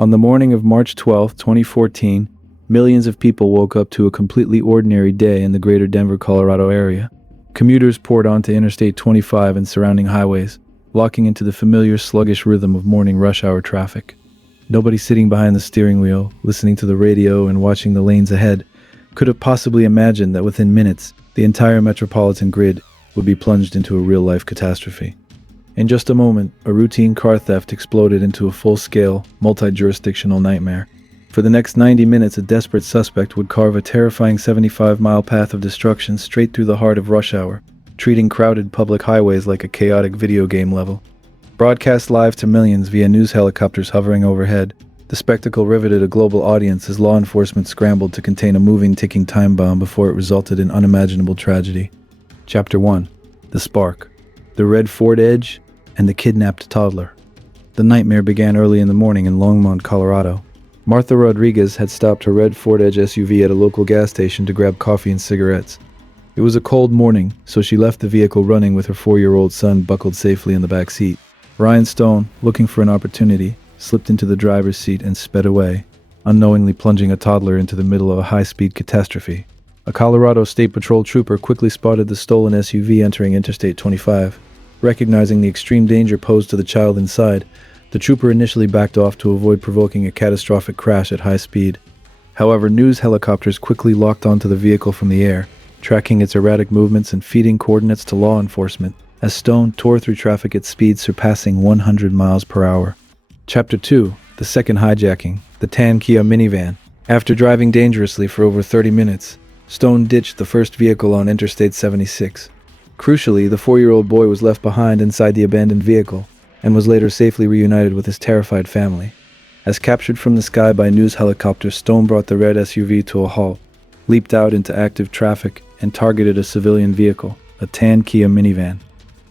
On the morning of March 12, 2014, millions of people woke up to a completely ordinary day in the greater Denver, Colorado area. Commuters poured onto Interstate 25 and surrounding highways, locking into the familiar sluggish rhythm of morning rush hour traffic. Nobody sitting behind the steering wheel, listening to the radio and watching the lanes ahead, could have possibly imagined that within minutes, the entire metropolitan grid would be plunged into a real-life catastrophe. In just a moment, a routine car theft exploded into a full-scale, multi-jurisdictional nightmare. For the next 90 minutes, a desperate suspect would carve a terrifying 75-mile path of destruction straight through the heart of rush hour, treating crowded public highways like a chaotic video game level. Broadcast live to millions via news helicopters hovering overhead, the spectacle riveted a global audience as law enforcement scrambled to contain a moving, ticking time bomb before it resulted in unimaginable tragedy. Chapter 1. The Spark. The Red Ford Edge and the Kidnapped Toddler. The nightmare began early in the morning in Longmont, Colorado. Martha Rodriguez had stopped her red Ford Edge SUV at a local gas station to grab coffee and cigarettes. It was a cold morning, so she left the vehicle running with her 4-year-old son buckled safely in the back seat. Ryan Stone, looking for an opportunity, slipped into the driver's seat and sped away, unknowingly plunging a toddler into the middle of a high-speed catastrophe. A Colorado State Patrol trooper quickly spotted the stolen SUV entering Interstate 25. Recognizing the extreme danger posed to the child inside, the trooper initially backed off to avoid provoking a catastrophic crash at high speed. However, news helicopters quickly locked onto the vehicle from the air, tracking its erratic movements and feeding coordinates to law enforcement, as Stone tore through traffic at speeds surpassing 100 miles per hour. Chapter 2. The Second Hijacking. The tan Kia minivan. After driving dangerously for over 30 minutes, Stone ditched the first vehicle on Interstate 76. Crucially, the 4-year-old boy was left behind inside the abandoned vehicle, and was later safely reunited with his terrified family. As captured from the sky by news helicopters, Stone brought the red SUV to a halt, leaped out into active traffic, and targeted a civilian vehicle, a tan Kia minivan.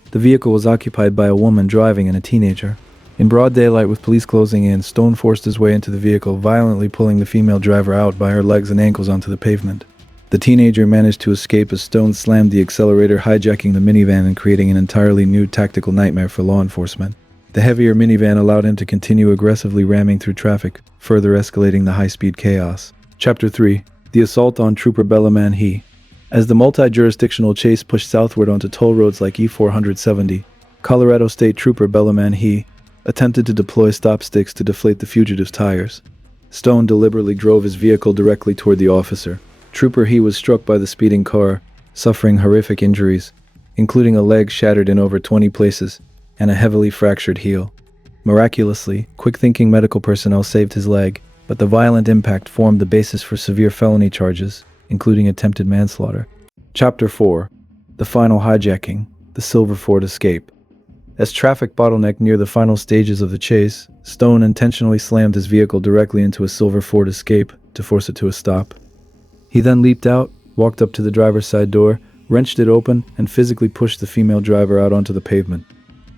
The vehicle was occupied by a woman driving and a teenager. In broad daylight with police closing in, Stone forced his way into the vehicle, violently pulling the female driver out by her legs and ankles onto the pavement. The teenager managed to escape as Stone slammed the accelerator, hijacking the minivan and creating an entirely new tactical nightmare for law enforcement. The heavier minivan allowed him to continue aggressively ramming through traffic, further escalating the high-speed chaos. Chapter 3. The Assault on Trooper Bellamann Hee. As the multi-jurisdictional chase pushed southward onto toll roads like E-470, Colorado State Trooper Bellamann Hee attempted to deploy stop sticks to deflate the fugitive's tires. Stone deliberately drove his vehicle directly toward the officer. Trooper Hee was struck by the speeding car, suffering horrific injuries, including a leg shattered in over 20 places and a heavily fractured heel. Miraculously, quick-thinking medical personnel saved his leg, but the violent impact formed the basis for severe felony charges, including attempted manslaughter. Chapter 4. The Final Hijacking. The Silver Ford Escape. As traffic bottlenecked near the final stages of the chase, Stone intentionally slammed his vehicle directly into a silver Ford Escape to force it to a stop. He then leaped out, walked up to the driver's side door, wrenched it open, and physically pushed the female driver out onto the pavement.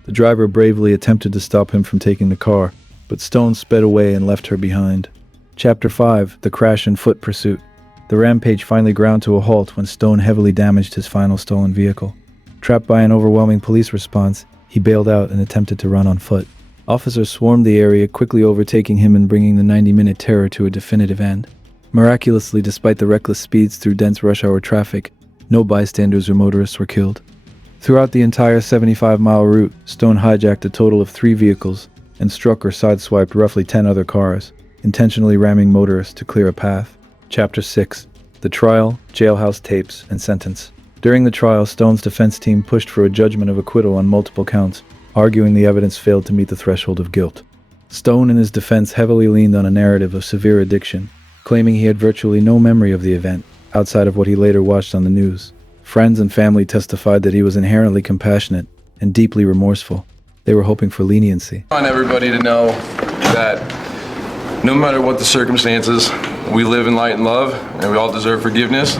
The driver bravely attempted to stop him from taking the car, but Stone sped away and left her behind. Chapter 5. The Crash and Foot Pursuit. The rampage finally ground to a halt when Stone heavily damaged his final stolen vehicle. Trapped by an overwhelming police response, he bailed out and attempted to run on foot. Officers swarmed the area, quickly overtaking him and bringing the 90-minute terror to a definitive end. Miraculously, despite the reckless speeds through dense rush hour traffic, no bystanders or motorists were killed. Throughout the entire 75-mile route, Stone hijacked a total of 3 vehicles and struck or sideswiped roughly 10 other cars, intentionally ramming motorists to clear a path. Chapter 6. The Trial, Jailhouse Tapes, and Sentence. During the trial, Stone's defense team pushed for a judgment of acquittal on multiple counts, arguing the evidence failed to meet the threshold of guilt. Stone in his defense heavily leaned on a narrative of severe addiction, claiming he had virtually no memory of the event, outside of what he later watched on the news. Friends and family testified that he was inherently compassionate and deeply remorseful. They were hoping for leniency. I want everybody to know that no matter what the circumstances, we live in light and love, and we all deserve forgiveness,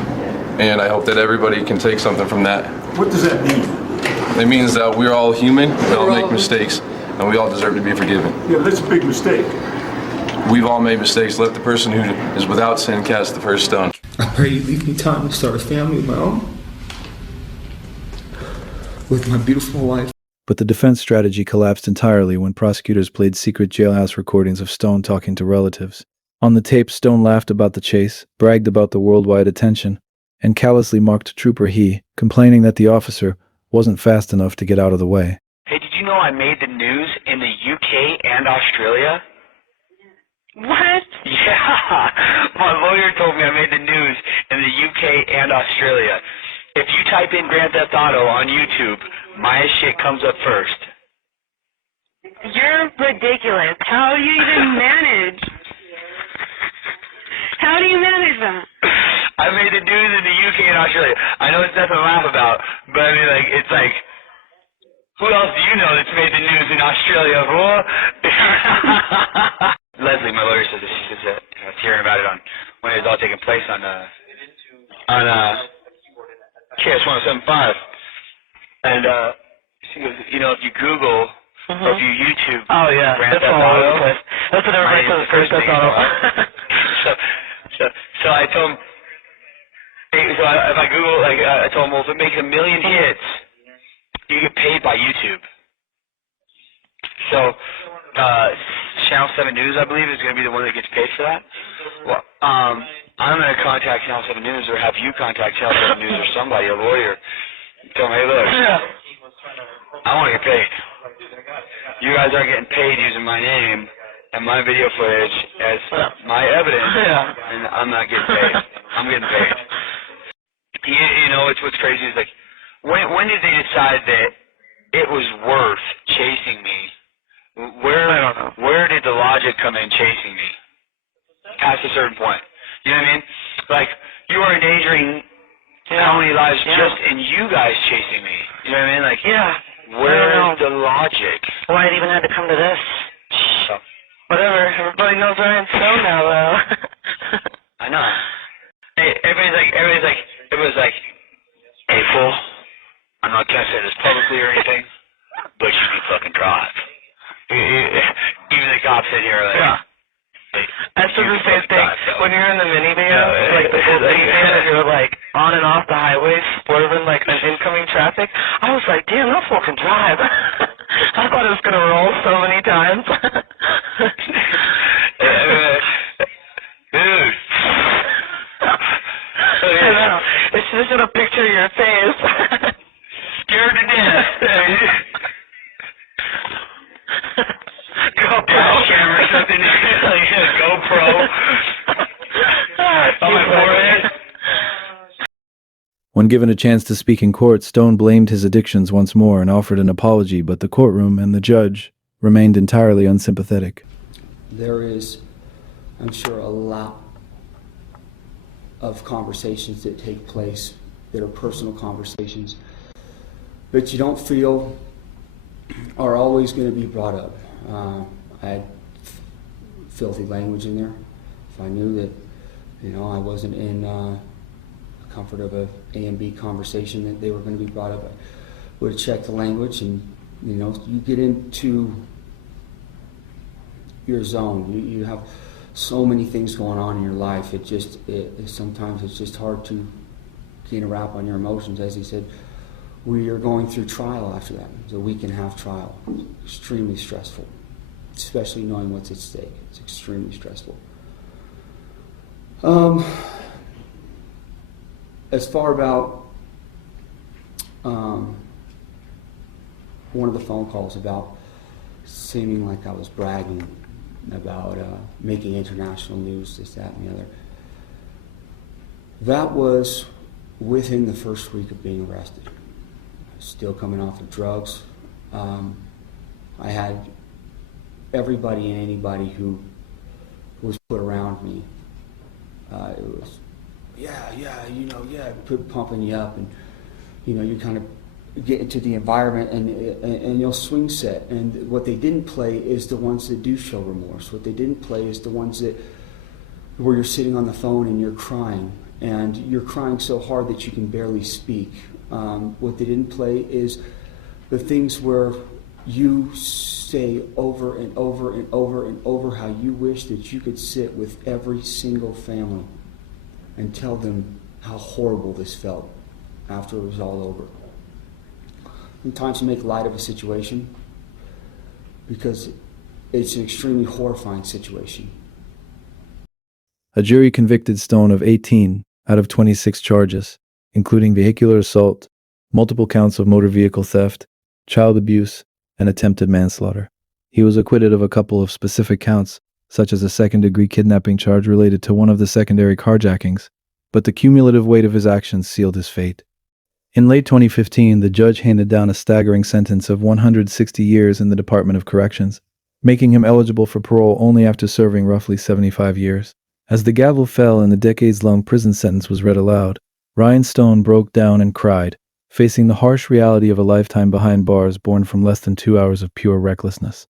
and I hope that everybody can take something from that. What does that mean? It means that we're all human, we all make mistakes, and we all deserve to be forgiven. Yeah, that's a big mistake. We've all made mistakes. Let the person who is without sin cast the first stone. I pray you leave me time to start a family of my own with my beautiful wife. But the defense strategy collapsed entirely when prosecutors played secret jailhouse recordings of Stone talking to relatives. On the tape, Stone laughed about the chase, bragged about the worldwide attention, and callously mocked Trooper Hee, complaining that the officer wasn't fast enough to get out of the way. Hey, did you know I made the news in the UK and Australia? What? Yeah, my lawyer told me I made the news in the UK and Australia. If you type in Grand Theft Auto on YouTube, my shit comes up first. You're ridiculous. How do you even manage? How do you manage that? I made the news in the UK and Australia. I know it's nothing to laugh about, but I mean, like, it's like, who else do you know that's made the news in Australia, bro? Leslie, my lawyer, says that she says that I was hearing about it on when it was all taking place on KS 1075, and she goes, you know, if you Google or if you YouTube, Oh, yeah. Grand That's Theft all over Auto, the place. That's what everybody says Grand Theft Auto. so I told him, hey, so if I Google, like, I told him, well, if it makes 1 million hits, you get paid by YouTube. So, Channel 7 News, I believe, is going to be the one that gets paid for that. Well, I'm going to contact Channel 7 News or have you contact Channel 7 News or somebody, a lawyer. Tell them, hey, look, I want to get paid. You guys aren't getting paid using my name and my video footage as my evidence, and I'm not getting paid. I'm getting paid. You know, what's crazy is, like, when did they decide that it was worth chasing me? Where did the logic come in chasing me? Past a certain point. You know what I mean? Like, you are endangering how many lives just in you guys chasing me. You know what I mean? Like, where's the logic? Why it even had to come to this? Whatever. Everybody knows where I'm from now, though. I know. Hey, everybody's like, hey, fool, I'm not gonna say this publicly or anything, but you can fucking drive. Even the cops in here are like, I said the same thing. When you're in the minivan, like the whole minivan, and you're like on and off the highway, swerving like an incoming traffic, I was like, damn, that fool can drive. I thought it was gonna roll so many times. Dude. I know. It's just in a picture of your face. Scared to death. GoPro camera or something. Like a GoPro. On my forehead. When given a chance to speak in court, Stone blamed his addictions once more and offered an apology, but the courtroom and the judge remained entirely unsympathetic. There is, I'm sure, a lot of conversations that take place that are personal conversations that you don't feel are always going to be brought up. I had filthy language in there. If I knew that, I wasn't in comfort of a A and B conversation that they were going to be brought up, I would have checked the language. And you get into your zone. You have so many things going on in your life. Sometimes it's just hard to gain a wrap on your emotions. As he said, we are going through trial after that. It's a week and a half trial. Extremely stressful, especially knowing what's at stake. It's extremely stressful. As far about one of the phone calls about seeming like I was bragging about making international news, this, that, and the other. That was within the first week of being arrested. Still coming off of drugs. I had everybody and anybody who was put around me. It was, pumping you up, and you kind of get into the environment, and you'll swing set. And what they didn't play is the ones that do show remorse. What they didn't play is the ones where you're sitting on the phone and you're crying, and you're crying so hard that you can barely speak. What they didn't play is the things where you say over and over and over and over how you wish that you could sit with every single family and tell them how horrible this felt after it was all over. sometimes to make light of a situation because it's an extremely horrifying situation. A jury convicted Stone of 18 out of 26 charges, including vehicular assault, multiple counts of motor vehicle theft, child abuse, and attempted manslaughter. He was acquitted of a couple of specific counts, such as a second-degree kidnapping charge related to one of the secondary carjackings, but the cumulative weight of his actions sealed his fate. In late 2015, the judge handed down a staggering sentence of 160 years in the Department of Corrections, making him eligible for parole only after serving roughly 75 years. As the gavel fell and the decades-long prison sentence was read aloud, Ryan Stone broke down and cried, facing the harsh reality of a lifetime behind bars born from less than 2 hours of pure recklessness.